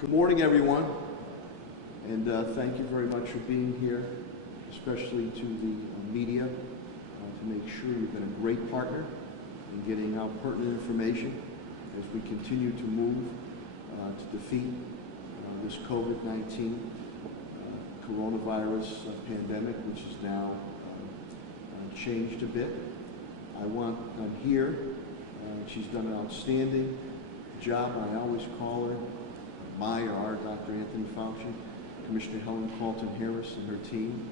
Good morning, everyone, and thank you very much for being here, especially to the media, to make sure you've been a great partner in getting out pertinent information as we continue to move to defeat this COVID-19 coronavirus pandemic, which has now changed a bit. I'm here. She's done an outstanding job. I always call her our Dr. Anthony Fauci, Commissioner Helen Carlton-Harris and her team.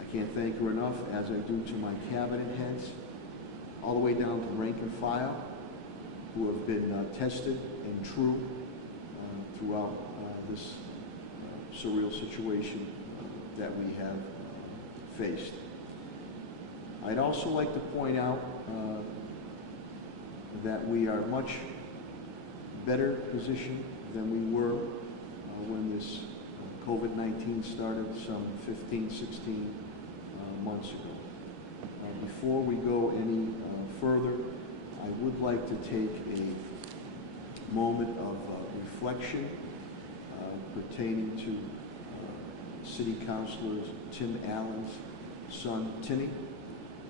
I can't thank her enough, as I do to my cabinet heads, all the way down to rank and file, who have been tested and true throughout this surreal situation that we have faced. I'd also like to point out that we are much better positioned than we were when this COVID-19 started some 15, 16 months ago. Before we go any further, I would like to take a moment of reflection pertaining to City Councilor Tim Allen's son, Tinny,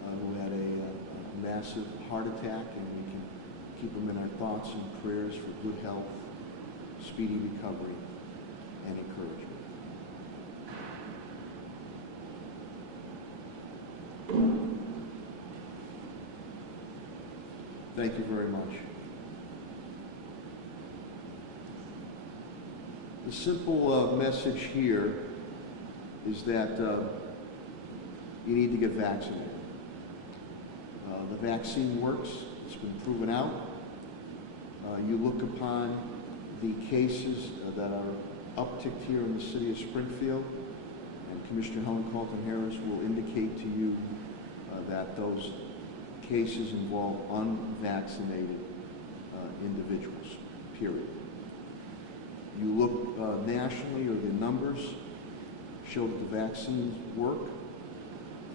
who had a massive heart attack, and we can keep him in our thoughts and prayers for good health, speedy recovery, and encouragement. Thank you very much. The simple message here is that you need to get vaccinated. The vaccine works. It's been proven out. You look upon the cases that are upticked here in the city of Springfield, and Commissioner Helen Carlton-Harris will indicate to you that those cases involve unvaccinated individuals, period. You look nationally, or the numbers show that the vaccines work.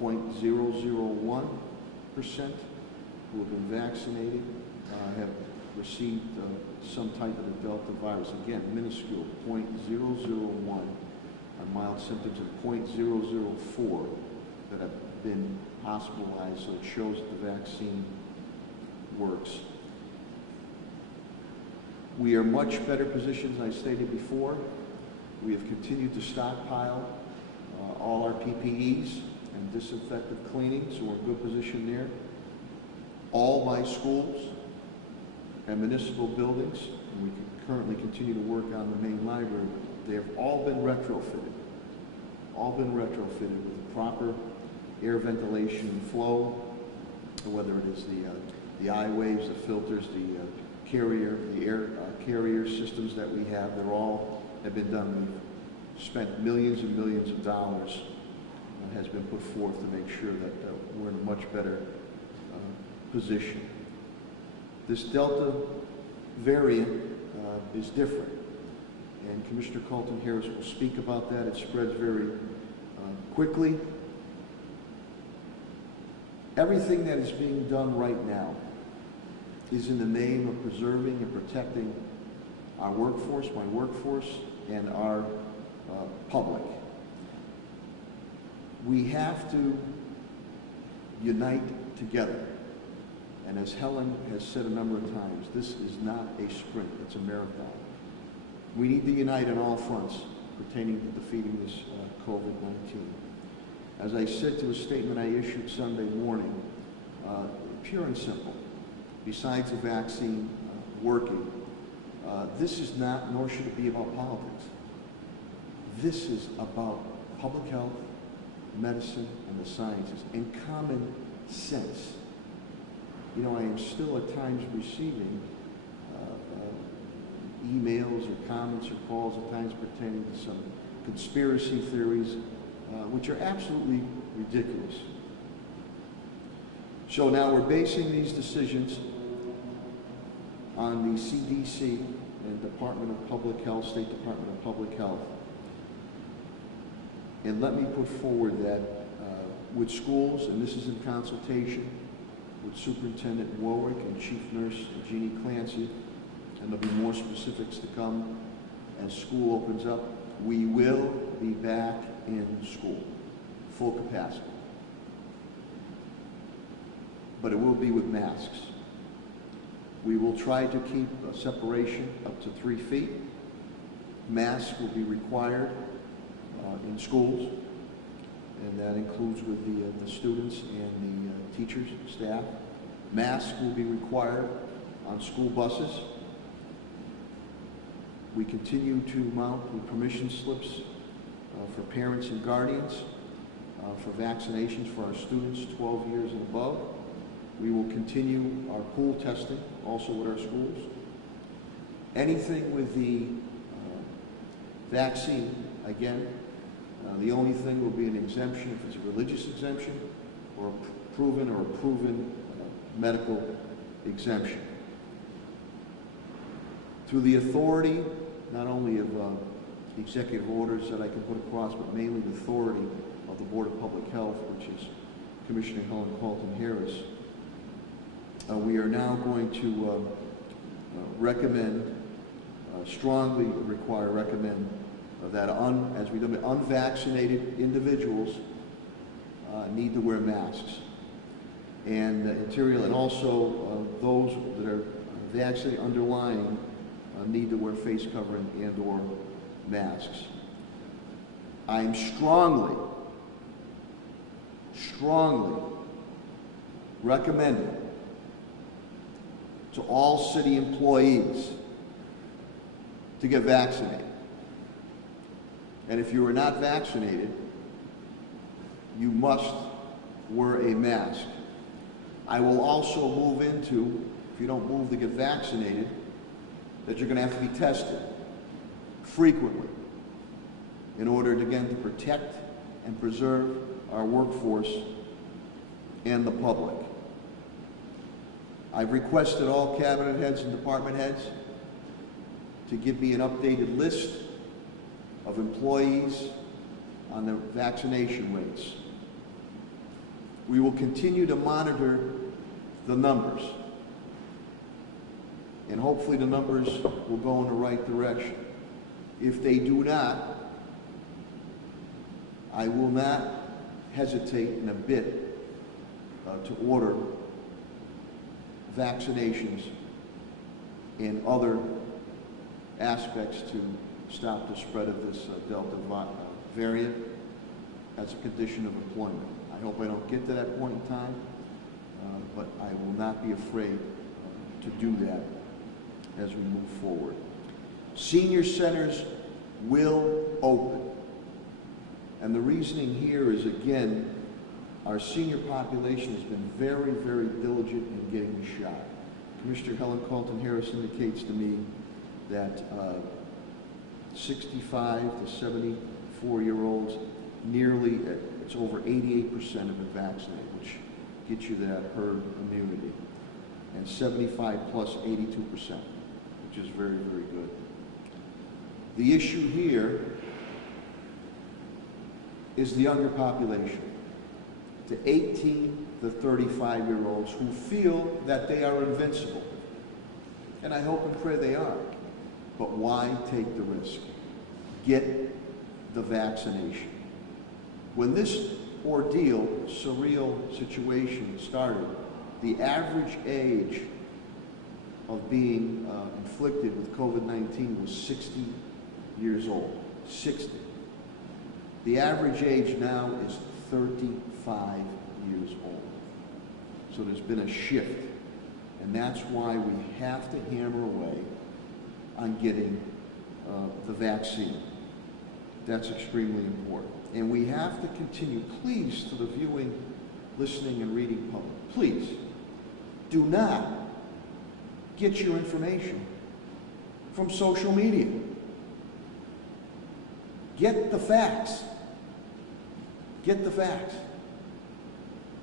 0.001% who have been vaccinated have received some type of the Delta virus. Again, minuscule, 0.001 are mild symptoms, and 0.004 that have been hospitalized, so it shows that the vaccine works. We are much better positioned, as I stated before. We have continued to stockpile all our PPEs and disinfectant cleaning, so we're in good position there. All my schools and municipal buildings, and we can currently continue to work on the main library, they have all been retrofitted with the proper air ventilation and flow, whether it is the eye waves, the filters, the air carrier systems that we have. They're all have been done. We've spent millions and millions of dollars has been put forth to make sure that we're in a much better position. This Delta variant is different, and Commissioner Carlton-Harris will speak about that. It spreads very quickly. Everything that is being done right now is in the name of preserving and protecting our workforce, my workforce, and our public. We have to unite together. And as Helen has said a number of times, this is not a sprint, it's a marathon. We need to unite on all fronts pertaining to defeating this COVID-19. As I said to a statement I issued Sunday morning, pure and simple, besides the vaccine working, this is not, nor should it be, about politics. This is about public health, medicine, and the sciences, and common sense. You know, I am still at times receiving emails or comments or calls at times pertaining to some conspiracy theories, which are absolutely ridiculous. So now we're basing these decisions on the CDC and Department of Public Health, State Department of Public Health. And let me put forward that with schools, and this is in consultation with Superintendent Warwick and Chief Nurse Jeannie Clancy, and there'll be more specifics to come as school opens up. We will be back in school, full capacity. But it will be with masks. We will try to keep a separation up to 3 feet. Masks will be required in schools, and that includes with the students and the teachers, staff. Masks will be required on school buses. We continue to mount the permission slips for parents and guardians for vaccinations for our students 12 years and above. We will continue our pool testing also at our schools. Anything with the vaccine, again, the only thing will be an exemption if it's a religious exemption or a proven medical exemption. Through the authority, not only of executive orders that I can put across, but mainly the authority of the Board of Public Health, which is Commissioner Helen Carlton-Harris, we are now going to recommend, strongly recommend that as we know, unvaccinated individuals need to wear masks, and also those that are vaccinated underlying need to wear face covering and/or masks. I am strongly recommending to all city employees to get vaccinated. And if you are not vaccinated, you must wear a mask. I will also move into, if you don't move to get vaccinated, that you're going to have to be tested frequently in order, again, to protect and preserve our workforce and the public. I've requested all cabinet heads and department heads to give me an updated list of employees on the vaccination rates. We will continue to monitor the numbers, and hopefully the numbers will go in the right direction. If they do not, I will not hesitate in a bit to order vaccinations and other aspects to stop the spread of this Delta variant as a condition of employment. I hope I don't get to that point in time, but I will not be afraid to do that as we move forward. Senior centers will open. And the reasoning here is, again, our senior population has been very, very diligent in getting the shot. Commissioner Helen Carlton-Harris indicates to me that 65 to 74-year-olds, nearly, it's over 88% have been vaccinated, which gets you that herd immunity. And 75 plus, 82%, which is very, very good. The issue here is the younger population, the 18 to 35-year-olds who feel that they are invincible. And I hope and pray they are. But why take the risk? Get the vaccination. When this ordeal, surreal situation started, the average age of being inflicted with COVID-19 was 60 years old. 60. The average age now is 35 years old. So there's been a shift. And that's why we have to hammer away on getting the vaccine. That's extremely important. And we have to continue, please, to the viewing, listening, and reading public, please, do not get your information from social media. Get the facts. Get the facts.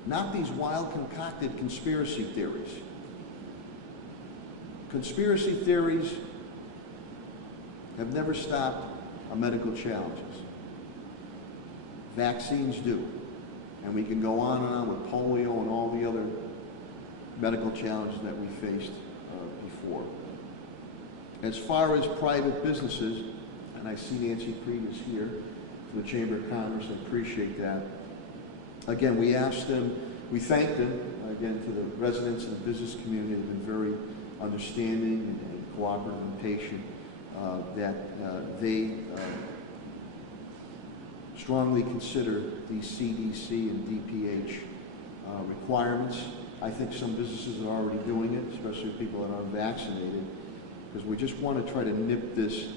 Not these wild concocted conspiracy theories. Conspiracy theories have never stopped our medical challenges. Vaccines do. And we can go on and on with polio and all the other medical challenges that we faced before. As far as private businesses, and I see Nancy Creed is here from the Chamber of Commerce, I appreciate that. Again, we asked them, we thank them, again, to the residents and the business community that have been very understanding and cooperative and patient, that they strongly consider these CDC and DPH requirements. I think some businesses are already doing it, especially people that aren't vaccinated, because we just want to try to nip this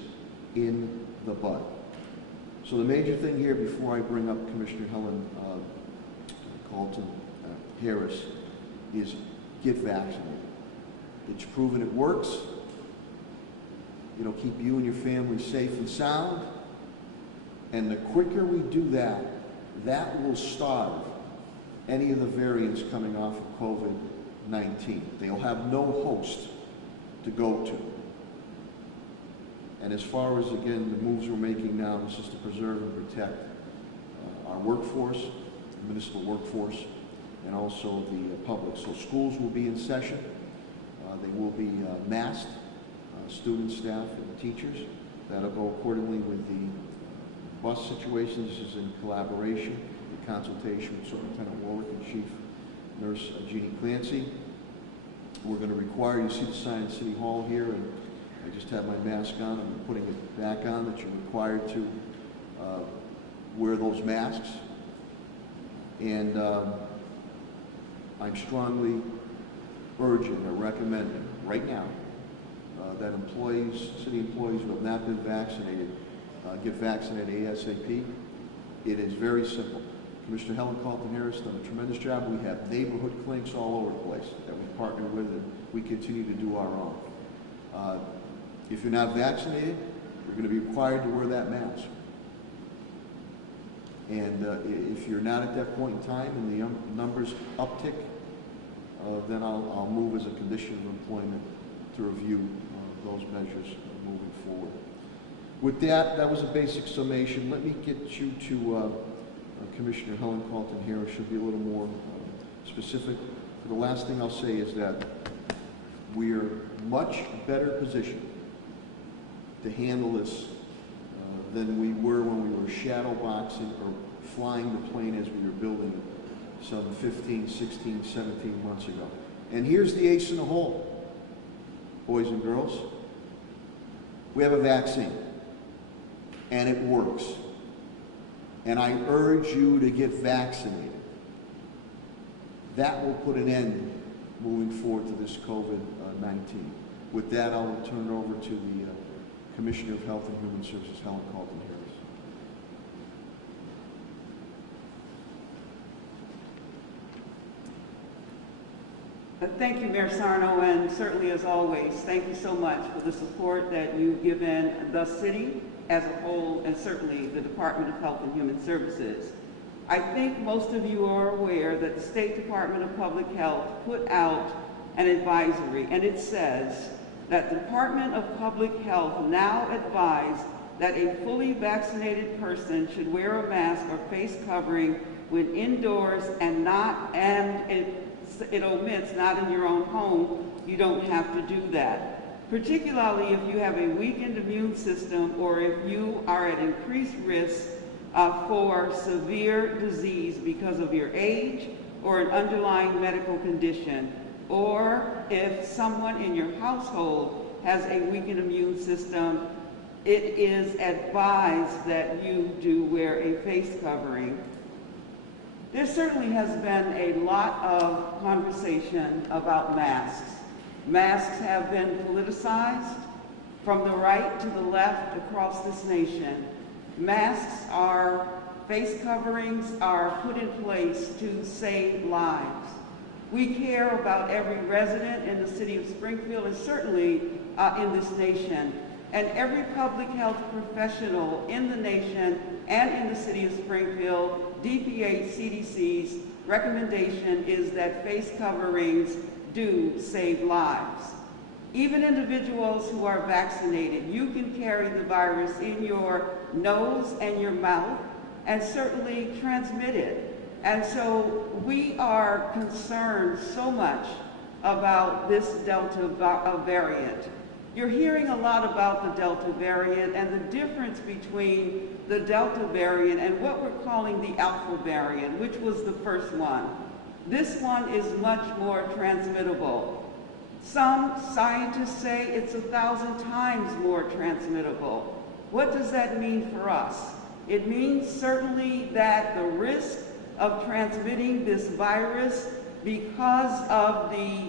in the bud. So the major thing here, before I bring up Commissioner Helen Carlton Harris, is get vaccinated. It's proven it works. It'll keep you and your family safe and sound. And the quicker we do that, that will starve any of the variants coming off of COVID-19. They'll have no host to go to. And as far as, again, the moves we're making now, this is to preserve and protect our workforce, the municipal workforce, and also the public. So schools will be in session. They will be masked, students, staff, and teachers. That'll go accordingly with the bus situation. This is in collaboration, in consultation with Superintendent Warwick and Chief Nurse Jeannie Clancy. We're going to require, you see the sign in City Hall here, and I just have my mask on. I'm putting it back on, that you're required to wear those masks. And I'm strongly urging or recommending right now that employees, city employees who have not been vaccinated, get vaccinated ASAP. It is very simple. Commissioner Helen Carlton Harris done a tremendous job. We have neighborhood clinics all over the place that we partner with, and we continue to do our own. If you're not vaccinated, you're going to be required to wear that mask. And if you're not at that point in time and the numbers uptick, then I'll move as a condition of employment to review those measures moving forward. With that, that was a basic summation. Let me get you to Commissioner Helen Carlton Harris. She'll be a little more specific. The last thing I'll say is that we're much better positioned to handle this than we were when we were shadow boxing or flying the plane as we were building it some 15, 16, 17 months ago. And here's the ace in the hole, boys and girls. We have a vaccine, and it works. And I urge you to get vaccinated. That will put an end moving forward to this COVID-19. With that, I will turn it over to the Commissioner of Health and Human Services, Helen Carlton Harris. Thank you, Mayor Sarno, and certainly as always, thank you so much for the support that you've given the city as a whole, and certainly the Department of Health and Human Services. I think most of you are aware that the State Department of Public Health put out an advisory, and it says that the Department of Public Health now advise that a fully vaccinated person should wear a mask or face covering when indoors and it omits not in your own home. You don't have to do that. Particularly if you have a weakened immune system or if you are at increased risk for severe disease because of your age or an underlying medical condition, or if someone in your household has a weakened immune system, it is advised that you do wear a face covering. There certainly has been a lot of conversation about masks. Masks have been politicized from the right to the left across this nation. Masks are, face coverings are put in place to save lives. We care about every resident in the city of Springfield and certainly in this nation. And every public health professional in the nation and in the city of Springfield, DPH CDC's recommendation is that face coverings do save lives. Even individuals who are vaccinated, you can carry the virus in your nose and your mouth and certainly transmit it. And so we are concerned so much about this Delta variant. You're hearing a lot about the Delta variant and the difference between the Delta variant and what we're calling the Alpha variant, which was the first one. This one is much more transmittable. Some scientists say it's 1,000 times more transmittable. What does that mean for us? It means certainly that the risk of transmitting this virus because of the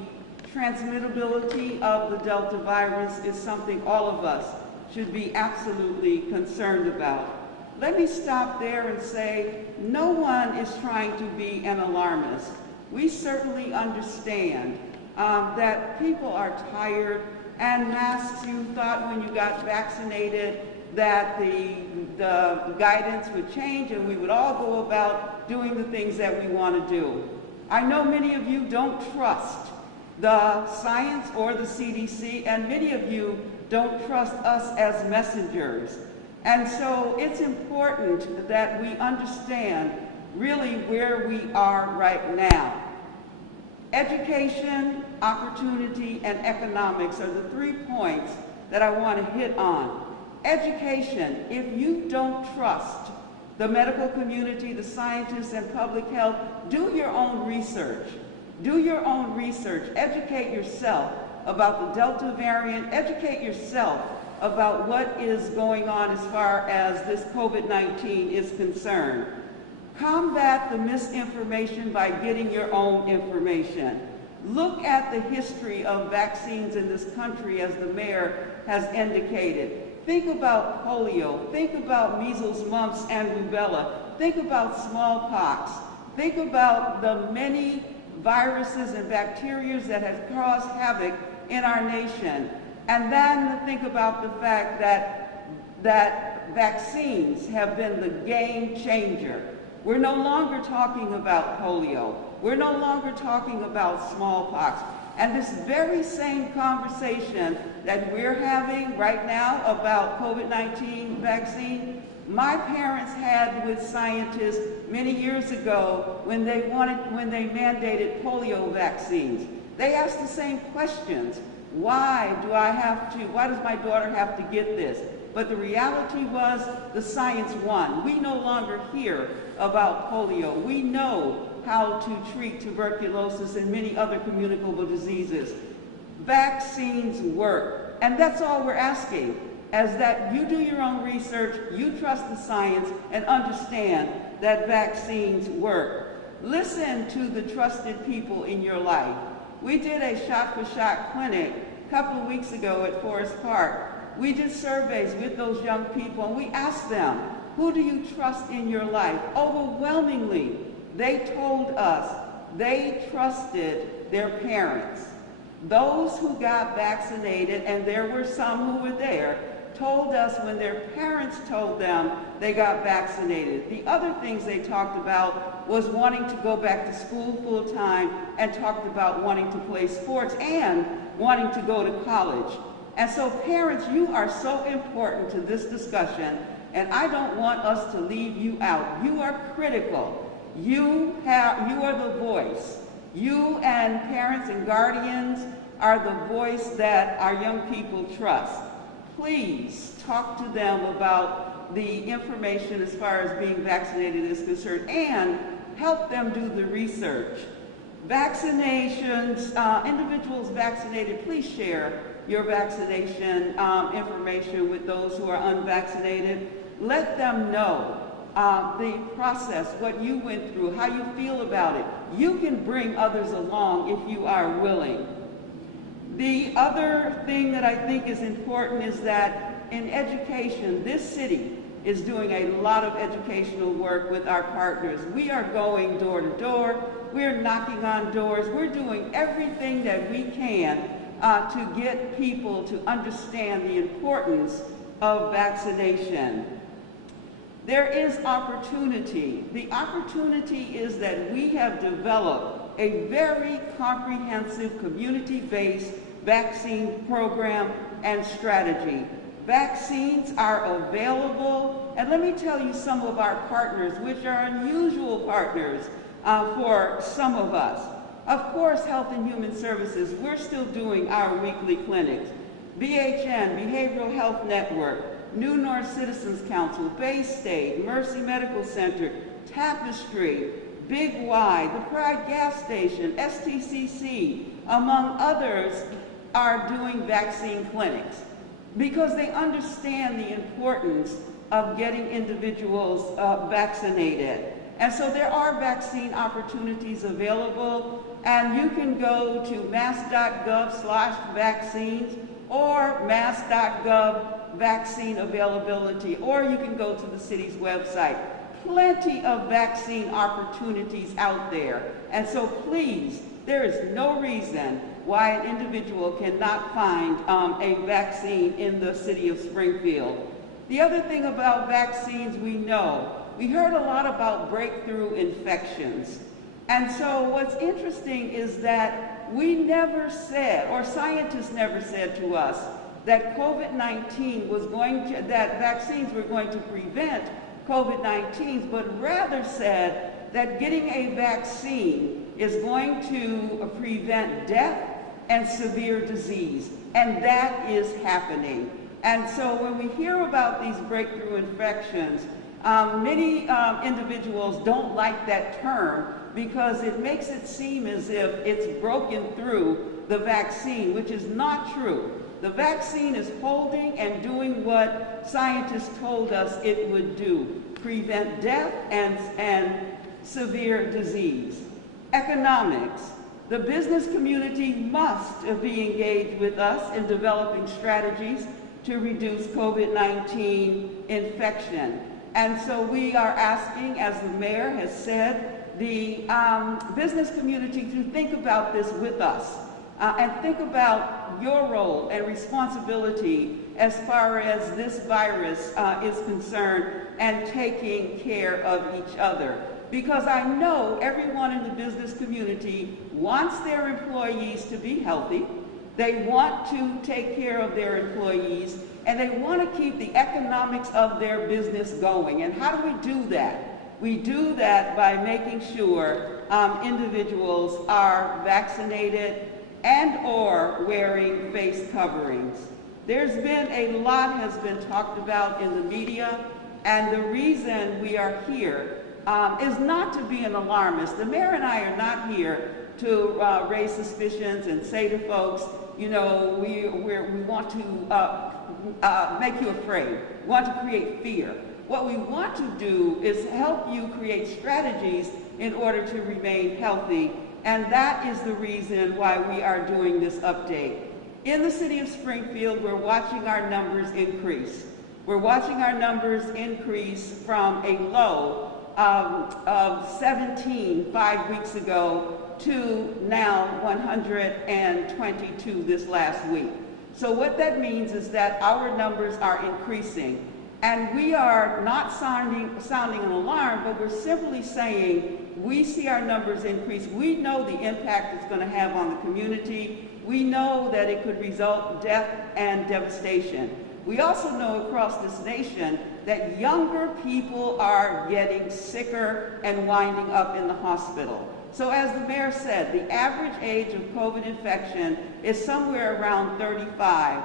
transmittability of the Delta virus is something all of us should be absolutely concerned about. Let me stop there and say no one is trying to be an alarmist. We certainly understand that people are tired, and masks, you thought when you got vaccinated that the guidance would change and we would all go about doing the things that we want to do. I know many of you don't trust the science or the CDC, and many of you don't trust us as messengers. And so it's important that we understand really where we are right now. Education, opportunity, and economics are the 3 points that I want to hit on. Education, if you don't trust the medical community, the scientists, and public health, do your own research. Do your own research. Educate yourself about the Delta variant. Educate yourself about what is going on as far as this COVID-19 is concerned. Combat the misinformation by getting your own information. Look at the history of vaccines in this country, as the mayor has indicated. Think about polio. Think about measles, mumps, and rubella. Think about smallpox. Think about the many viruses and bacteria that have caused havoc in our nation. And then think about the fact that vaccines have been the game changer. We're no longer talking about polio. We're no longer talking about smallpox. And this very same conversation that we're having right now about COVID-19 vaccine, my parents had with scientists many years ago when they mandated polio vaccines. They asked the same questions. Why does my daughter have to get this? But the reality was the science won. We no longer hear about polio. We know how to treat tuberculosis and many other communicable diseases. Vaccines work. And that's all we're asking, is that you do your own research, you trust the science, and understand that vaccines work. Listen to the trusted people in your life. We did a shot-for-shot clinic a couple of weeks ago at Forest Park. We did surveys with those young people, and we asked them, who do you trust in your life? Overwhelmingly, they told us they trusted their parents. Those who got vaccinated, and there were some who were there, told us when their parents told them they got vaccinated. The other things they talked about was wanting to go back to school full time, and talked about wanting to play sports and wanting to go to college. And so parents, you are so important to this discussion, and I don't want us to leave you out. You are critical. You are the voice. You and parents and guardians are the voice that our young people trust. Please talk to them about the information as far as being vaccinated is concerned, and help them do the research. Vaccinations, individuals vaccinated, please share your vaccination information with those who are unvaccinated. Let them know the process, what you went through, how you feel about it. You can bring others along if you are willing. The other thing that I think is important is that in education, this city is doing a lot of educational work with our partners. We are going door to door. We're knocking on doors. We're doing everything that we can to get people to understand the importance of vaccination. There is opportunity. The opportunity is that we have developed a very comprehensive community-based vaccine program and strategy. Vaccines are available, and let me tell you some of our partners, which are unusual partners for some of us. Of course, Health and Human Services, we're still doing our weekly clinics. BHN, Behavioral Health Network, New North Citizens Council, Bay State, Mercy Medical Center, Tapestry, Big Y, the Pride Gas Station, STCC, among others, are doing vaccine clinics because they understand the importance of getting individuals vaccinated. And so there are vaccine opportunities available, and you can go to mass.gov/vaccines or mass.gov vaccine availability, or you can go to the city's website. Plenty of vaccine opportunities out there. And so please, there is no reason why an individual cannot find a vaccine in the city of Springfield. The other thing about vaccines we heard a lot about breakthrough infections. And so what's interesting is that we never said, or scientists never said to us, that COVID-19 was that vaccines were going to prevent COVID-19, but rather said that getting a vaccine is going to prevent death and severe disease, and that is happening. And so when we hear about these breakthrough infections, many individuals don't like that term because it makes it seem as if it's broken through the vaccine, which is not true. The vaccine is holding and doing what scientists told us it would do: prevent death and severe disease. Economics. The business community must be engaged with us in developing strategies to reduce COVID-19 infection. And so we are asking, as the mayor has said, the business community to think about this with us and think about your role and responsibility as far as this virus is concerned and taking care of each other. Because I know everyone in the business community wants their employees to be healthy, they want to take care of their employees, and they want to keep the economics of their business going. And how do we do that? We do that by making sure individuals are vaccinated and or wearing face coverings. There's been a lot has been talked about in the media, and the reason we are here is not to be an alarmist. The mayor and I are not here to raise suspicions and say to folks, you know, we want to make you afraid. We want to create fear. What we want to do is help you create strategies in order to remain healthy, and that is the reason why we are doing this update. In the city of Springfield, we're watching our numbers increase. We're watching our numbers increase from a low of 17 5 weeks ago to now 122 this last week. So what that means is that our numbers are increasing. And we are not sounding an alarm, but we're simply saying we see our numbers increase. We know the impact it's going to have on the community. We know that it could result in death and devastation. We also know across this nation that younger people are getting sicker and winding up in the hospital. So as the mayor said, the average age of COVID infection is somewhere around 35.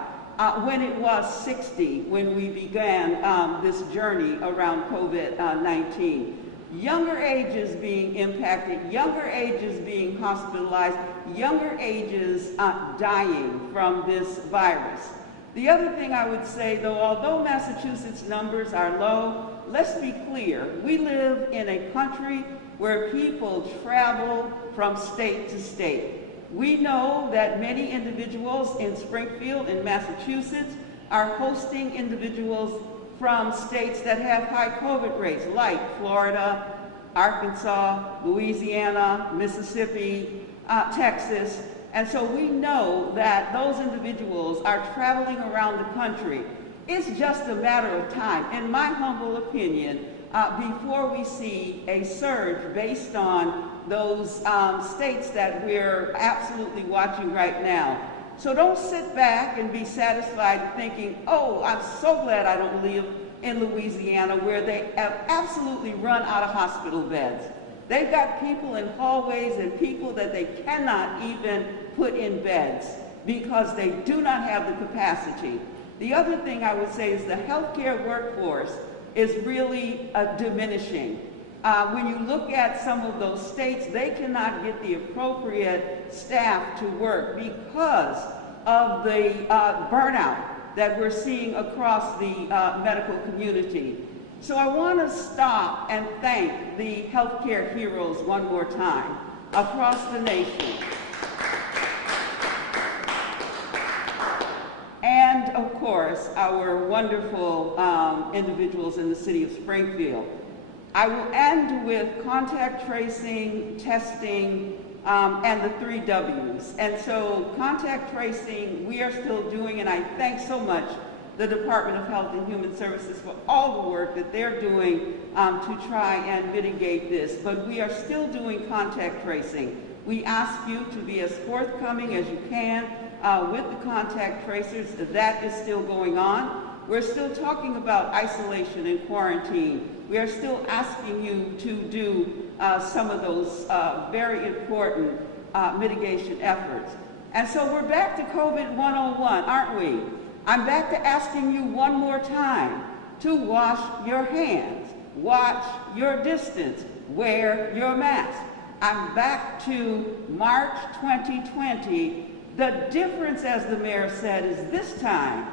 When it was 60 when we began this journey around COVID-19. Younger ages being impacted, younger ages being hospitalized, younger ages dying from this virus. The other thing I would say, though, although Massachusetts numbers are low, let's be clear, we live in a country where people travel from state to state. We know that many individuals in Springfield and Massachusetts are hosting individuals from states that have high COVID rates, like Florida, Arkansas, Louisiana, Mississippi, Texas. And so we know that those individuals are traveling around the country. It's just a matter of time, in my humble opinion, before we see a surge based on those states that we're absolutely watching right now. So don't sit back and be satisfied thinking, oh, I'm so glad I don't live in Louisiana where they have absolutely run out of hospital beds. They've got people in hallways and people that they cannot even put in beds. because they do not have the capacity. The other thing I would say is the healthcare workforce is really diminishing. When you look at some of those states, they cannot get the appropriate staff to work because of the burnout that we're seeing across the medical community. So I want to stop and thank the healthcare heroes one more time across the nation. And of course, our wonderful individuals in the City of Springfield. I will end with contact tracing, testing, and the 3 W's. And so contact tracing, we are still doing, and I thank so much the Department of Health and Human Services for all the work that they're doing to try and mitigate this. But we are still doing contact tracing. We ask you to be as forthcoming as you can with the contact tracers. That is still going on. We're still talking about isolation and quarantine. We are still asking you to do some of those very important mitigation efforts. And so we're back to COVID 101, aren't we? I'm back to asking you one more time to wash your hands, watch your distance, wear your mask. I'm back to March 2020. The difference, as the mayor said, is this time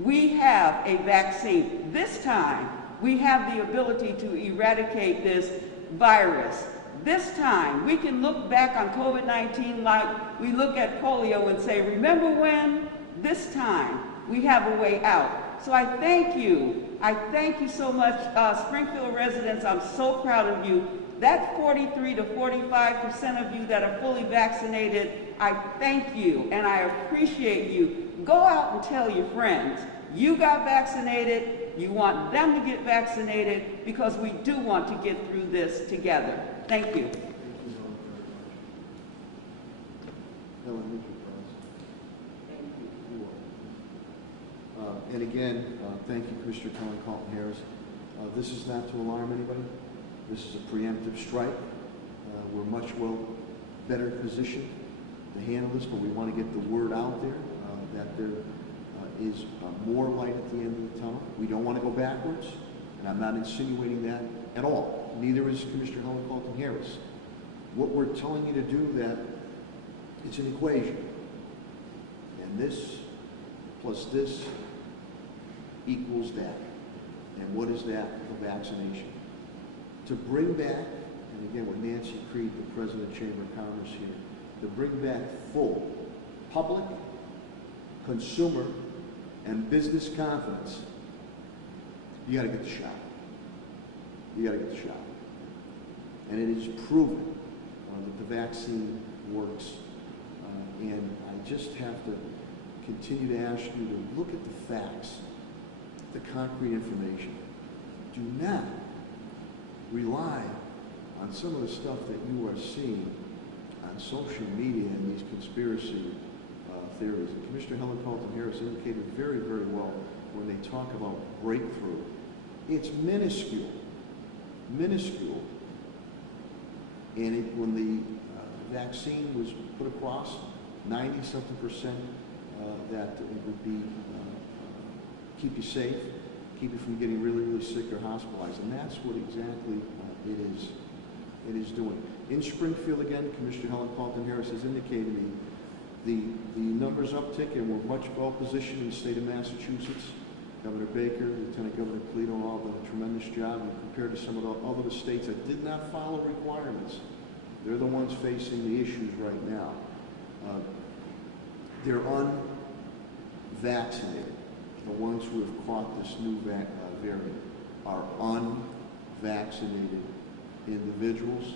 we have a vaccine. This time we have the ability to eradicate this virus. This time we can look back on COVID-19 like we look at polio and say, remember when? This time we have a way out. So I thank you. I thank you so much, Springfield residents. I'm so proud of you. That 43 to 45% of you that are fully vaccinated, I thank you and I appreciate you. Go out and tell your friends, you got vaccinated, you want them to get vaccinated, because we do want to get through this together. Thank you. And again, thank you, Commissioner Helen Carlton Harris. This is not to alarm anybody. This is a preemptive strike. We're much better positioned to handle this, but we want to get the word out there that there is more light at the end of the tunnel. We don't want to go backwards, and I'm not insinuating that at all. Neither is Commissioner Helen Carlton Harris. What we're telling you to do, that it's an equation, and this plus this equals that. And what is that? The vaccination. To bring back, and again with Nancy Creed, the President of the Chamber of Commerce here, to bring back full public, consumer, and business confidence, you got to get the shot. You got to get the shot. And it is proven that the vaccine works. And I just have to continue to ask you to look at the facts, the concrete information. Do not rely on some of the stuff that you are seeing on social media and these conspiracy theories. And Commissioner Helen Carlton Harris indicated very, very well when they talk about breakthrough. It's minuscule, minuscule. And when the vaccine was put across, 90-something% that it would be keep you safe, keep you from getting really, really sick or hospitalized. And that's what exactly it is doing. In Springfield, again, Commissioner Helen Carlton Harris has indicated the numbers uptick, and we're much well positioned in the state of Massachusetts. Governor Baker, Lieutenant Governor Polito, all done a tremendous job, and compared to some of the other states that did not follow requirements, they're the ones facing the issues right now. They're unvaccinated. The ones who have caught this new variant are unvaccinated individuals,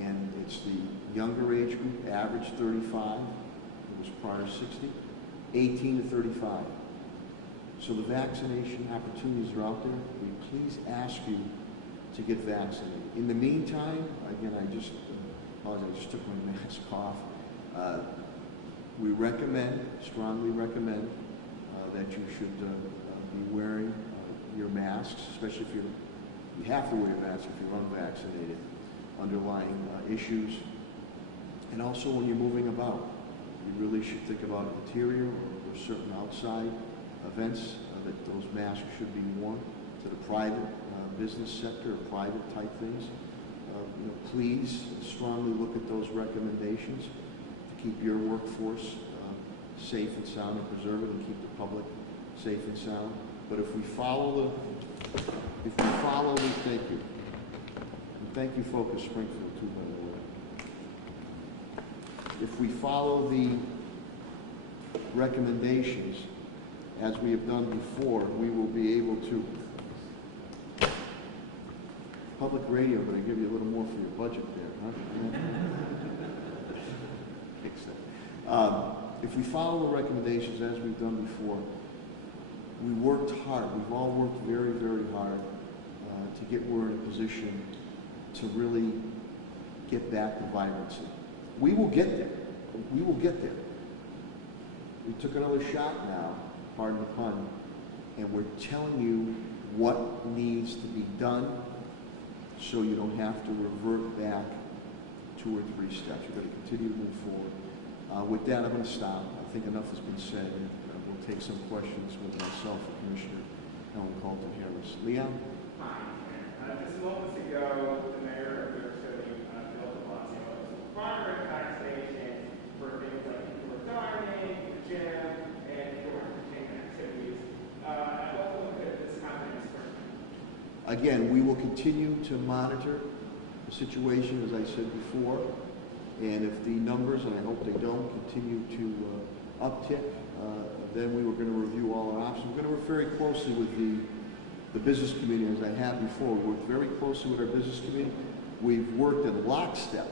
and it's the younger age group, average 35, it was prior 60, 18 to 35. So the vaccination opportunities are out there. We please ask you to get vaccinated. In the meantime, again, I just apologize, I just took my mask off. We recommend, strongly recommend, that you should be wearing your masks, especially if you have to wear your mask if you're unvaccinated, underlying issues. And also when you're moving about, You really should think about interior or certain outside events that those masks should be worn to the private business sector or private type things. Please strongly look at those recommendations to keep your workforce safe and sound and preserve it, and keep the public safe and sound. But if we follow thank you. And thank you, Focus Springfield, too, by the way. If we follow the recommendations as we have done before, we will be able to. Public radio, but I give you a little more for your budget there, huh? Fix that. If we follow the recommendations as we've done before, we worked hard. We've all worked very, very hard to get we're in a position to really get back to vibrancy. We will get there. We will get there. We took another shot now, pardon the pun, and we're telling you what needs to be done so you don't have to revert back 2 or 3 steps. You're going to continue to move forward. With that, I'm going to stop. I think enough has been said. We'll take some questions with myself and Commissioner Helen Carlton-Harris. Leon? Hi. Just moments ago, the mayor of New York City, Bill de Blasio, was requiring taxation for things like indoor dining, the gym, and indoor entertainment activities. I'd love to look at this happening in Springfield. Again, we will continue to monitor the situation, as I said before, and if the numbers, and I hope they don't, continue to uptick, then we were going to review all our options. We're going to work very closely with the business community, as I have before. We worked very closely with our business community. We've worked in lockstep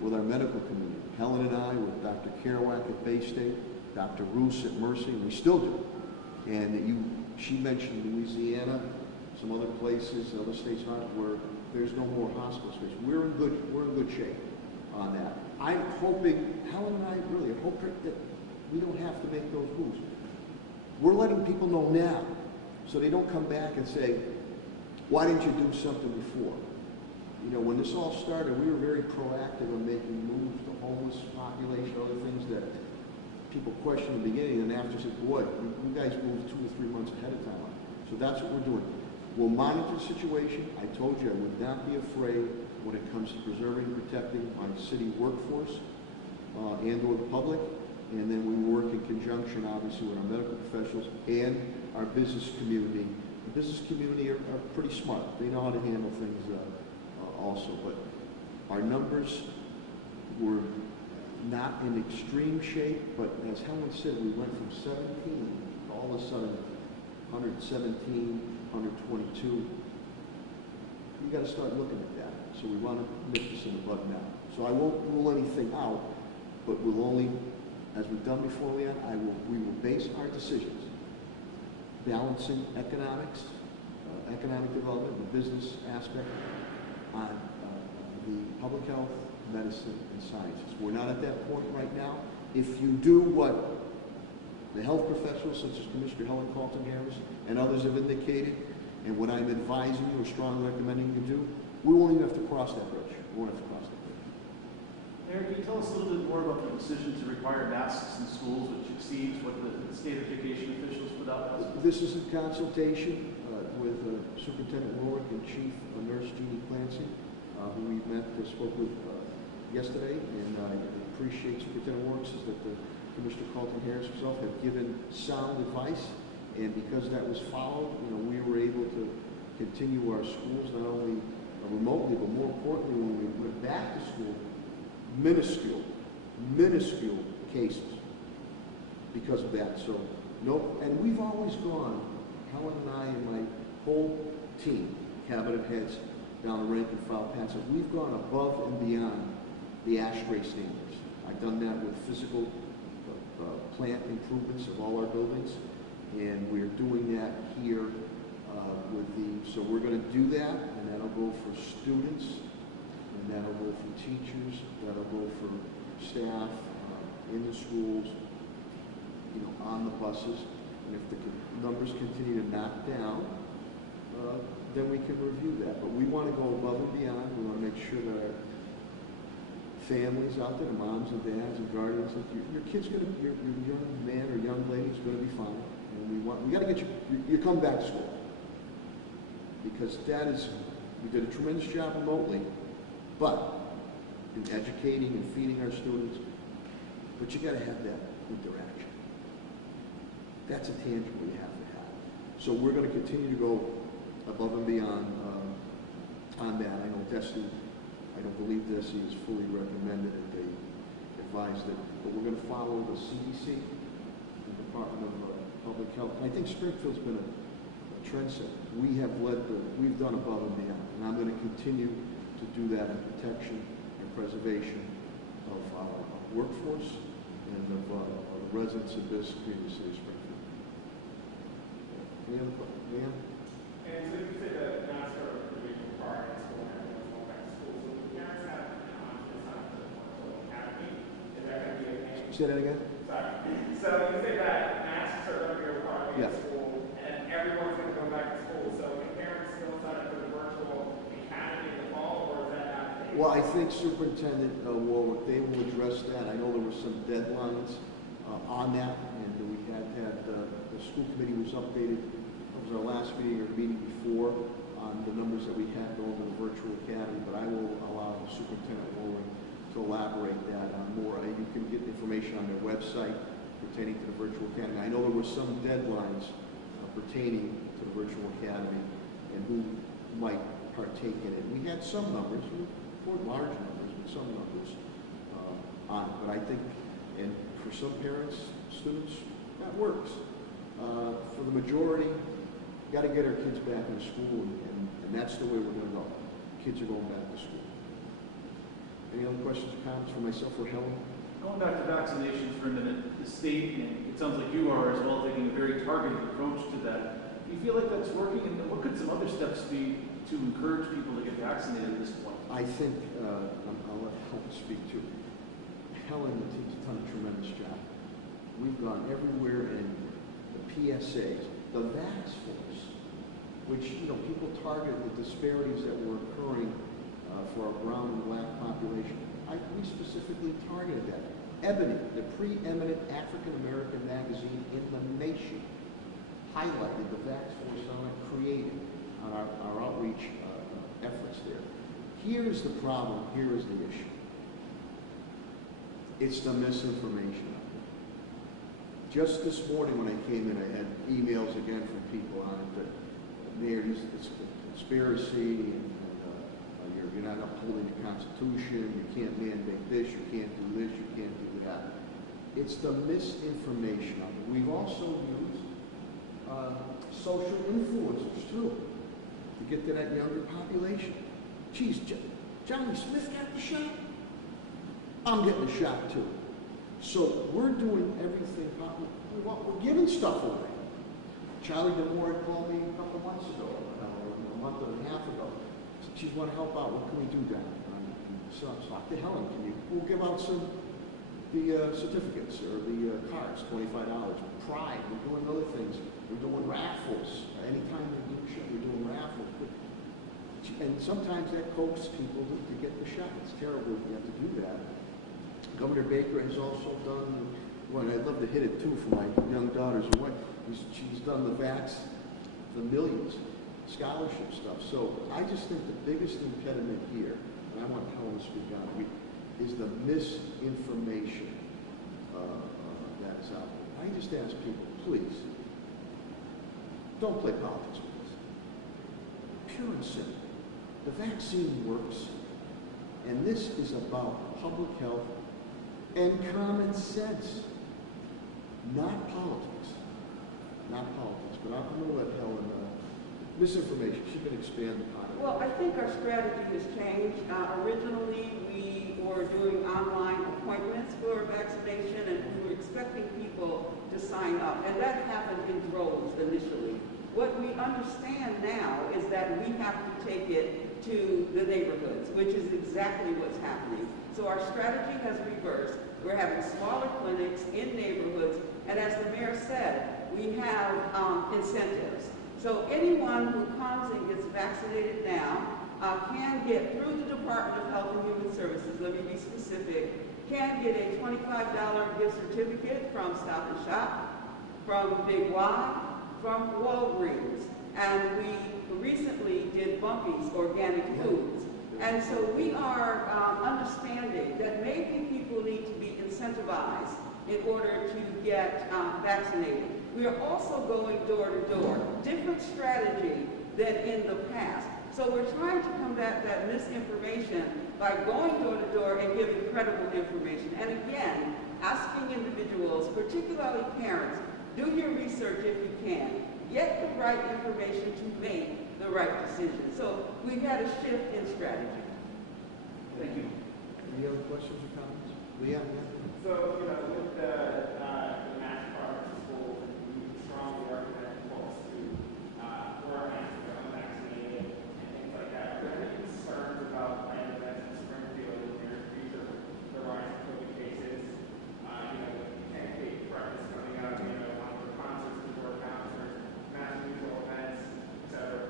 with our medical community. Helen and I, with Dr. Kerouac at Bay State, Dr. Roos at Mercy, and we still do. And she mentioned Louisiana, some other places, other states where there's no more hospital space. We're in good shape on that. I'm hoping, Helen and I really hope that we don't have to make those moves. We're letting people know now, so they don't come back and say, why didn't you do something before? When this all started, we were very proactive in making moves, the homeless population, other things that people questioned in the beginning, and after said, boy, you guys moved 2 or 3 months ahead of time. So that's what we're doing. We'll monitor the situation. I told you I would not be afraid when it comes to preserving and protecting our city workforce and or the public. And then we work in conjunction, obviously, with our medical professionals and our business community. The business community are pretty smart. They know how to handle things also. But our numbers were not in extreme shape, but as Helen said, we went from 17 to all of a sudden 117, 122. You got to start looking at that. So we want to nip this in the bud now. So I won't rule anything out, but we'll only, as we've done before, Leon, we will base our decisions balancing economics, economic development, the business aspect on the public health, medicine, and sciences. We're not at that point right now. If you do what the health professionals, such as Commissioner Helen Carlton-Harris and others have indicated, and what I'm advising you or strongly recommending you do, we won't even have to cross that bridge. We won't have to cross that bridge. Mayor, can you tell us a little bit more about the decision to require masks in schools, which exceeds what the state education officials put out? This is in consultation with Superintendent Warwick and Chief Nurse Jeannie Clancy, who we met and spoke with yesterday, and I appreciate Superintendent Warwick says that Commissioner Carlton-Harris himself had given sound advice, and because that was followed, we were able to continue our schools not only remotely, but more importantly, when we went back to school, minuscule cases because of that. So, and we've always gone, Helen and I and my whole team, cabinet heads down the rank and file paths, we've gone above and beyond the ASHRAE standards. I've done that with physical plant improvements of all our buildings, and we're doing that here so we're going to do that, and that'll go for students, and that'll go for teachers, that'll go for staff in the schools, on the buses, and if the numbers continue to knock down, then we can review that. But we want to go above and beyond. We want to make sure that our families out there, the moms and dads and guardians, that your kid's gonna, your young man or young lady's gonna be fine. And we gotta get you come back to school. Because we did a tremendous job remotely, but in educating and feeding our students, but you gotta have that interaction. That's a tangible you have to have. So we're gonna continue to go above and beyond on that. I know Destiny, I don't believe Destiny is fully recommended that they advised it, but we're gonna follow the CDC, the Department of Public Health. And I think Springfield's been a trendsetter. We've done above and beyond, and I'm gonna continue to do that in protection and preservation of our workforce and of the residents of this community, City of Springfield. Any other questions? Leanne? And so you say that masks are a pretty big part in school and everyone's going back to school. So the parents have an option to sign up for the academy. Is that going to be a pain? Say that again? Sorry. So you say that masks are going to be a requirement in school and everyone's going to go back to school. So can parents still sign up for the virtual academy in the fall, or is that not the case? Well, I think Superintendent Warwick, they will address that. I know there were some deadlines on that, and we had the school committee was updated. It was our last meeting or meeting before on the numbers that we had going to the virtual academy, but I will allow Superintendent Warwick to elaborate that on more. You can get information on their website pertaining to the virtual academy. I know there were some deadlines pertaining to the virtual academy and who might partake in it. We had some numbers, for large numbers, but some numbers on it. But I think, and for some parents, students, that works. For the majority, got to get our kids back in school, and that's the way we're going to go. Kids are going back to school. Any other questions or comments for myself or Helen? Going back to vaccinations for a minute, the state, and it sounds like you are as well, taking a very targeted approach to that. Do you feel like that's working, and what could some other steps be to encourage people to get vaccinated at this point? I think, I'll let Helen speak to it. Helen and the team's done a tremendous job. We've gone everywhere in the PSAs, the Vax Force, which, people targeted the disparities that were occurring for our brown and black population. We specifically targeted that. Ebony, the preeminent African-American magazine in the nation, highlighted the Vax Force on it, created on our outreach efforts there. Here's the problem, here is the issue. It's the misinformation out there. Just this morning when I came in, I had emails again from people on it that, Mayor, it's a conspiracy, and you're not upholding the Constitution, you can't mandate this, you can't do this, you can't do that. It's the misinformation of it. We've also used social influencers too to get to that younger population. Geez, Johnny Smith got the shot. I'm getting the shot too. So we're doing everything possible. We're giving stuff away. Charlie DeMore called me a couple months ago, or a month and a half ago. She want to help out. What can we do down so talk to Helen. We'll give out the certificates or the cards, $25. Pride. We're doing other things. We're doing raffles. Anytime we do a show, we're doing raffles. And sometimes that coaxes people to get the shot. It's terrible if you have to do that. Governor Baker has also done, well, I'd love to hit it too for my young daughters. She's done the vax, the millions. Scholarship stuff. So I just think the biggest impediment here, and I want Helen to speak on it, is the misinformation that is out there. I just ask people, please, don't play politics with this. Pure and simple. The vaccine works, and this is about public health and common sense, not politics. Not politics. But I'm going to let Helen misinformation. She can expand upon it. Well, I think our strategy has changed. Originally, we were doing online appointments for vaccination, and we were expecting people to sign up, and that happened in droves initially. What we understand now is that we have to take it to the neighborhoods, which is exactly what's happening. So our strategy has reversed. We're having smaller clinics in neighborhoods, and as the mayor said, we have incentives. So anyone who comes and gets vaccinated now can get, through the Department of Health and Human Services, let me be specific, can get a $25 gift certificate from Stop and Shop, from Big Y, from Walgreens. And we recently did Bumpy's Organic Foods. And so we are understanding that maybe people need to be incentivized in order to get vaccinated. We are also going door to door, different strategy than in the past. So we're trying to combat that misinformation by going door to door and giving credible information. And again, asking individuals, particularly parents, do your research if you can. Get the right information to make the right decision. So we've had a shift in strategy. Thank you. Any other questions or comments? Leanne? So, with the mask products in schools, we strongly recommend folks to wear masks if they're unvaccinated and things like that. Are there any concerns about planned events in Springfield in the near future, the rise of COVID cases? Pancake breakfast coming up, for concerts, indoor concerts, mass musical events, etc.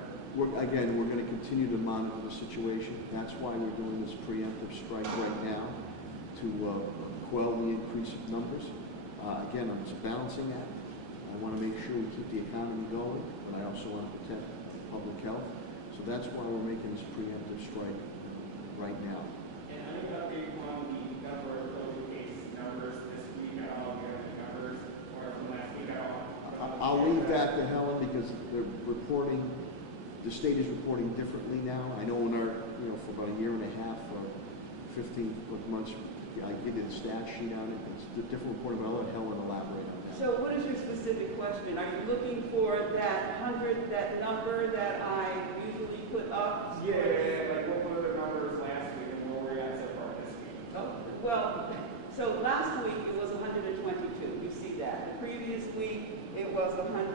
Again, we're going to continue to monitor the situation. That's why we're doing this preemptive strike right now, to quell the increase of numbers. Again, I'm just balancing that. I want to make sure we keep the economy going, but I also want to protect public health. So that's why we're making this preemptive strike right now. And I think update on the number of COVID case numbers this week at all, numbers, or from last week at all? I'll leave that to Helen because they're reporting, the state is reporting differently now. I know in our, for about a year and a half or 15 months, I give you the stat sheet on it. It's a different reporting, but I'll let Helen elaborate on that. So what is your specific question? Are you looking for that number that I usually put up? Yeah, like what were the numbers last week and where we're at so far this week? Oh, well, so last week it was 122. You see that. The previous week it was 119.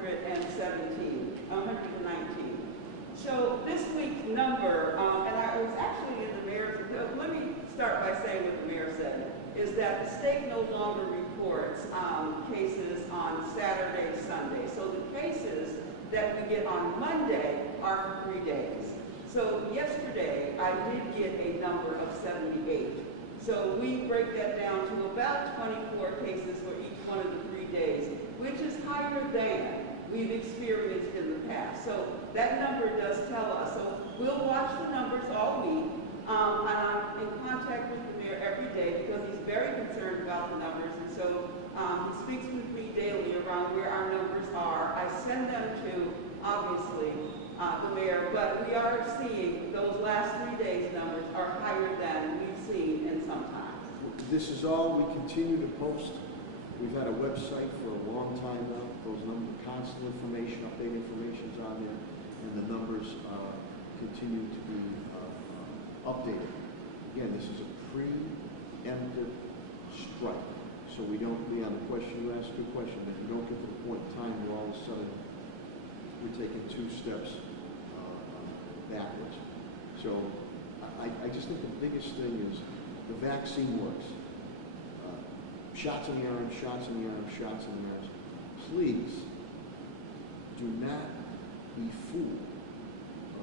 So this week's number, and I was actually in the mayor's, let me start by saying what the mayor said, is that the state no longer reports cases on Saturday, Sunday. So the cases that we get on Monday are for 3 days. So yesterday, I did get a number of 78. So we break that down to about 24 cases for each one of the 3 days, which is higher than we've experienced in the past. So that number does tell us. So we'll watch the numbers all week. And I'm in contact with the mayor every day because he's very concerned about the numbers. And so he speaks with me daily around where our numbers are. I send them to, obviously, the mayor, but we are seeing those last 3 days' numbers are higher than we've seen in some time. This is all we continue to post. We've had a website for a long time now. Those numbers, constant information, updated information is on there, and the numbers continue to be updated. Again, this is a preemptive strike. So we don't, Leon, the question you asked, good question, but if you don't get to the point in time where all of a sudden we're taking 2 steps backwards. So I just think the biggest thing is the vaccine works. Shots in the arm, shots in the arm, shots in the arms. Please do not be fooled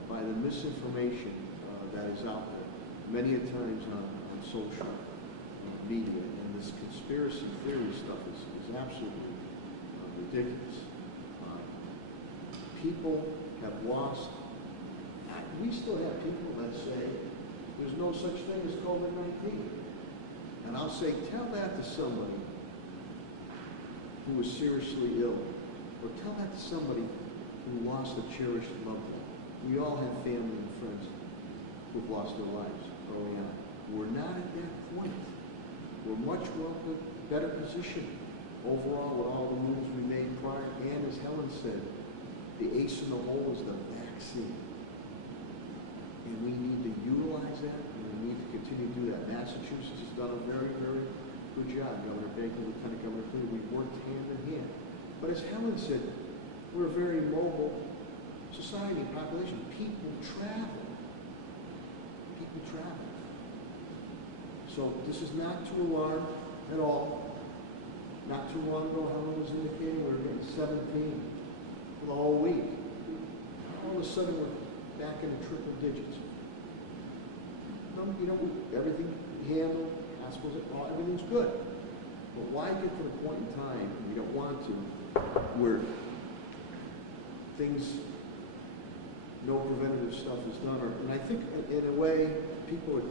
by the misinformation that is out there, many a times on social media. And this conspiracy theory stuff is absolutely ridiculous. People have lost, we still have people that say there's no such thing as COVID-19. And I'll say, tell that to somebody who is seriously ill, or tell that to somebody who lost a cherished loved one. We all have family and friends who've lost their lives early on. We're not at that point. We're much more better positioned overall with all the moves we made prior. And as Helen said, the ace in the hole is the vaccine. And we need to utilize that, and we need to continue to do that. Massachusetts has done a very, very good job. Governor Baker, Lieutenant Governor Clinton, we've worked hand in hand. But as Helen said, we're a very mobile society, population. People travel. People travel. So this is not to alarm at all. Not too long ago, Helen was indicating we were getting 17 for the whole week. All of a sudden, we're back in the triple digits. come, everything handled, hospitals, everything's good. But why get to the point in time, and you don't want to, where things, no preventative stuff is done, and I think in a way, people are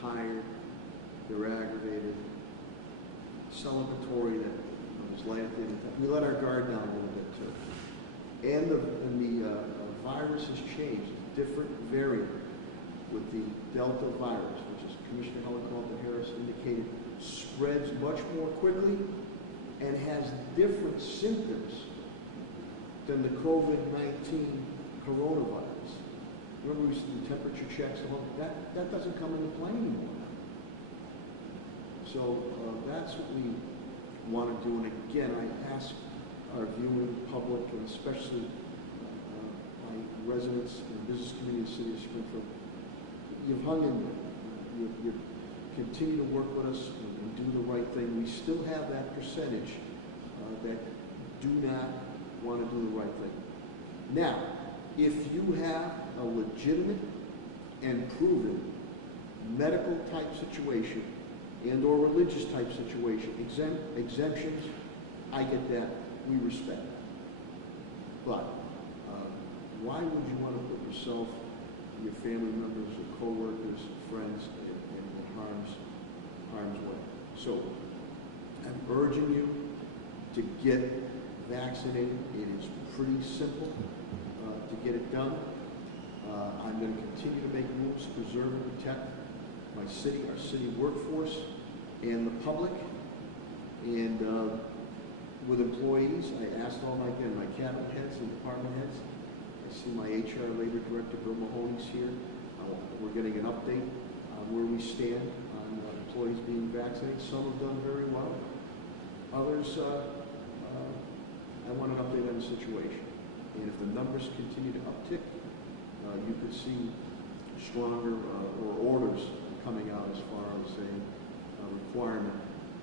tired, they're aggravated, celebratory that there's light at the end of the tunnel. We let our guard down a little bit too. And the virus has changed. It's a different variant with the Delta virus, which is Commissioner Helen Harris indicated, spreads much more quickly and has different symptoms than the COVID-19 coronavirus. Remember we used to do temperature checks, that doesn't come into play anymore. So that's what we want to do. And again, I ask our viewing public, and especially my residents and business community of the City of Springfield, you've hung in there. You continue to work with us and do the right thing. We still have that percentage that do not want to do the right thing. Now, if you have a legitimate and proven medical type situation and or religious type situation, exemptions, I get that, we respect that. But why would you want to put yourself, your family members, or co-workers, friends in harm's way? So I'm urging you to get vaccinated. It is pretty simple to get it done. I'm going to continue to make moves to preserve and protect my city, our city workforce, and the public. And with employees, I asked all my cabinet heads and department heads. I see my HR Labor Director, Bill Mahoney's here. We're getting an update on where we stand on employees being vaccinated. Some have done very well. Others, I want an update on the situation. And if the numbers continue to uptick, you could see stronger or orders coming out as far as a requirement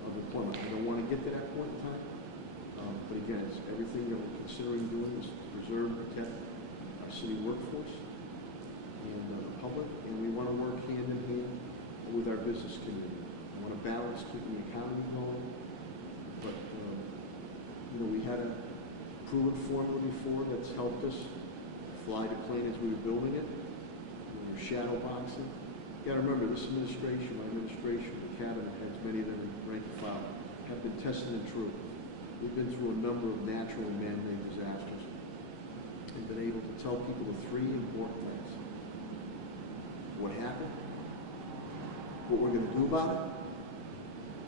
of employment. I don't want to get to that point in time, but again, it's everything that we're considering doing is to preserve and protect our city workforce and the public, and we want to work hand in hand with our business community. I want to balance keeping the economy going, but we had a proven formula before that's helped us fly the plane as we were building it. We were shadow boxing. You got to remember, this administration, my administration, the cabinet heads, many of them rank and file, have been tested and true. We've been through a number of natural and man-made disasters and been able to tell people the three important things: what happened, what we're going to do about it,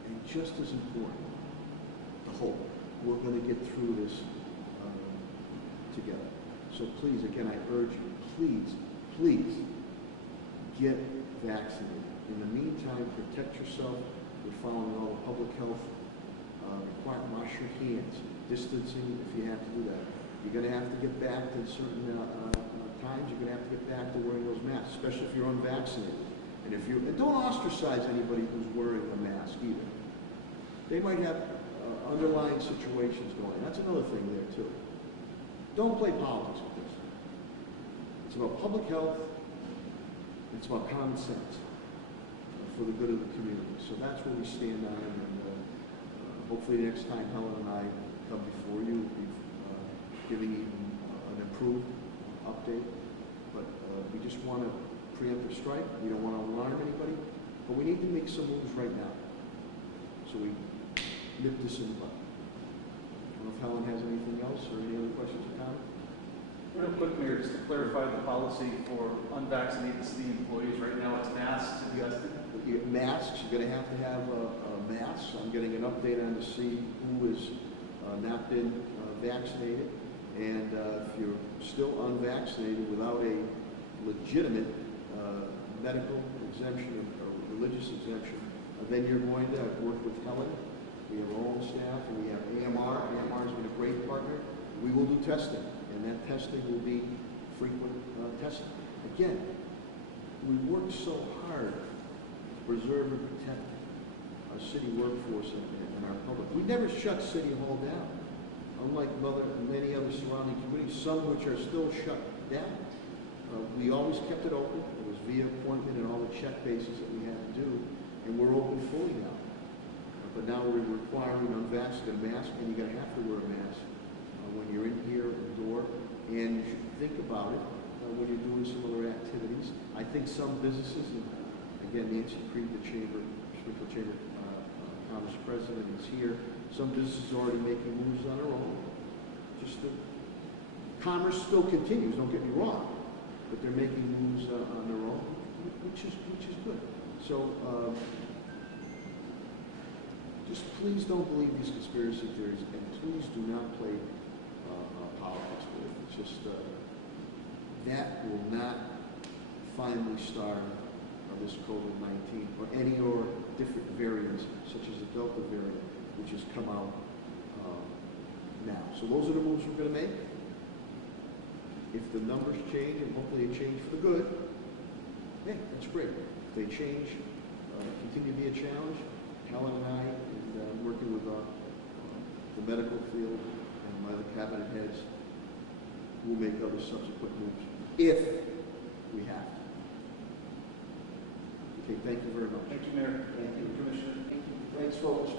and just as important, the hope. We're going to get through this together. So please, again, I urge you, please get vaccinated. In the meantime, protect yourself. We're following all the public health requirements. Wash your hands, distancing if you have to do that. You're going to have to get back to certain times. You're going to have to get back to wearing those masks, especially if you're unvaccinated. And don't ostracize anybody who's wearing a mask either. They might have underlying situations going. That's another thing there too. Don't play politics with this. It's about public health. It's about common sense for the good of the community. So that's where we stand on, and hopefully next time Helen and I come before you, we'll be giving you an improved update. But we just want to preempt or strike. We don't want to alarm anybody, but we need to make some moves right now. So we nip this in the bud. I don't know if Helen has anything else or any other questions or comments. Real quick, Mayor, just to clarify the policy for unvaccinated city employees. Right now, it's masks and testing. Masks, you're going to have a mask. I'm getting an update on to see who has not been vaccinated. And if you're still unvaccinated without a legitimate medical exemption or religious exemption, then you're going to work with Helen. We have our own staff, and we have AMR. AMR has been a great partner. We will do testing, and that testing will be frequent testing. Again, we work so hard to preserve and protect our city workforce and our public. We never shut City Hall down, unlike many other surrounding communities, some which are still shut down. We always kept it open. It was via appointment and all the check bases that we had to do, and we're open fully now. But now we're requiring unvaccinated a mask, and you're going to have to wear a mask when you're in here indoor. And you should think about it when you're doing some other activities. I think some businesses, and again, Nancy Creed, the Springfield Chamber Commerce President, is here. Some businesses are already making moves on their own. Commerce still continues, don't get me wrong, but they're making moves on their own, which is good. So just please don't believe these conspiracy theories, and please do not play politics with it. It's just that will not finally start this COVID-19 or any or different variants, such as the Delta variant, which has come out now. So those are the moves we're going to make. If the numbers change, and hopefully they change for the good, hey, that's great. If they change, continue to be a challenge, Helen and I, and working with the medical field and my other cabinet heads, will make other subsequent moves if we have to. Okay, thank you very much. Thank you, Mayor. Thank you. Commissioner. Thanks, folks.